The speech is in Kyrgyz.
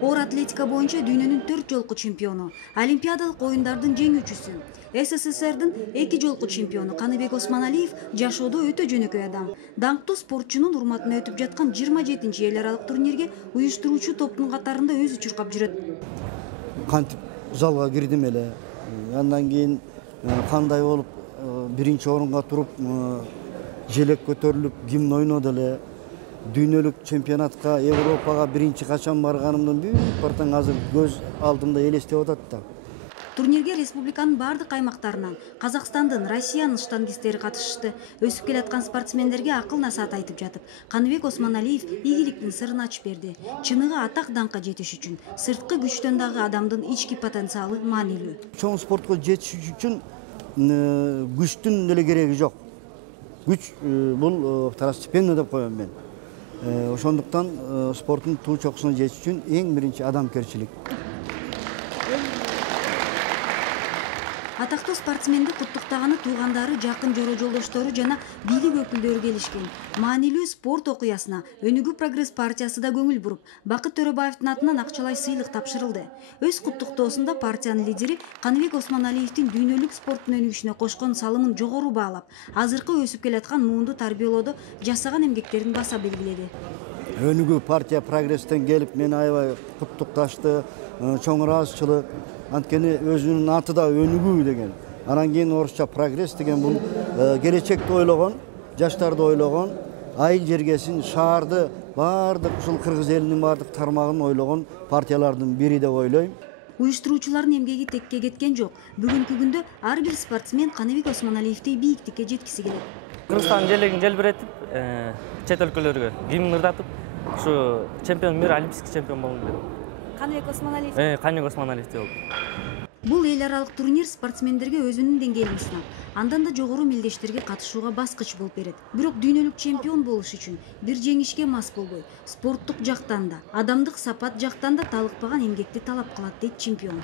Оор атлетика боюнча дүйнөнүн 4 жолку чемпиону, олимпиадалык оюндардын жеңүүчүсү, СССРдин 2 жолку чемпиону Каныбек Осмоналиев жашоодо өтө жөнөкөй адам. Даңктуу спортчунун урматына өтүп жаткан 27-чи эл аралык турнирге уюштуруучу топтун катарында өзү чуркап жүрөт. Кантип залга кирдим эле. Андан кийин кандай болуп биринчи орунга туруп желек көтөрүлүп гимн ойноду эле. Дүйнөлүк чемпионатка, Европага биринчи качан барганымдын бүт бартаң азыр көз алдымда элестеп атат да. Турнирге республиканын бардык аймактарынан, Казакстандын, Россиянын штангисттери катышышты. Өсүп келаткан спортсмендерге акыл-насаат айтып жатып, Каныбек Осмоналиев ийгиликтин сырын ачып берди. Чыныгы атак даңкка жетиш үчүн сырткы күчтөн дагы адамдын ички потенциалы маанилүү. Чоң спортко жетиш үчүн күчтүн деле кереги жок. Күч бул второстепенный деп коем мен. Ошондуктан спорттун туу чокусуна жетиш үчүн эң биринчи адамгерчилик. Атактуу спортсменди куттуктаганы туугандары, жакын жоро жолдоштору жана бийлик өкүлдөрү келишкен. Маанилүү спорт окуясына Өнүгүү прогресс партиясы да көңүл буруп, Бакыт Төрөбаевдин атынан акчалай сыйлык тапшырылды. Өз куттуктоосунда партиянын лидери Каныбек Осмоналиевдин дүйнөлүк спорттун өнүгүшүнө кошкон салымын жогору баалап, азыркы өсүп келаткан муунду тарбиялоодо жасаган эмгектерин баса белгиледи. Өнүгүү партия прогресстен келип мени аябай куттукташты, чоң ыраазычылык. Анткени өзүнүн аты да өнүгүү деген. Анан кийин орусча прогресс деген бул келечекти ойлогон, жаштарды ойлогон, айыл жергесин, шаарды, бардык ушул кыргыз элинин бардык тармагын ойлогон партиялардын бири деп ойлойм. Уюштуруучулардын эмгеги текке кеткен жок. Бүгүнкү күндө ар бир спортсмен Каныбек Осмоналиевди бийиктикке жеткиси келет. Кыргызстандын желегин желбиретип, чет өлкөлөргө гимн ырдатып, ушу чемпион мира, олимпийский чемпион болгум деп. Каныбек Осмоналиев. Каныбек Осмоналиев болду. Бул эл аралык турнир спортсмендерге өзүнүн деңгээлин сынап, андан да жогору мелдештерге катышууга баскыч болуп берет. Бирок дүйнөлүк чемпион болуш үчүн бир жеңишке мас болбой, спорттук жактан да, адамдык сапат жактан да талыкпаган эмгекти талап кылат дейт чемпион.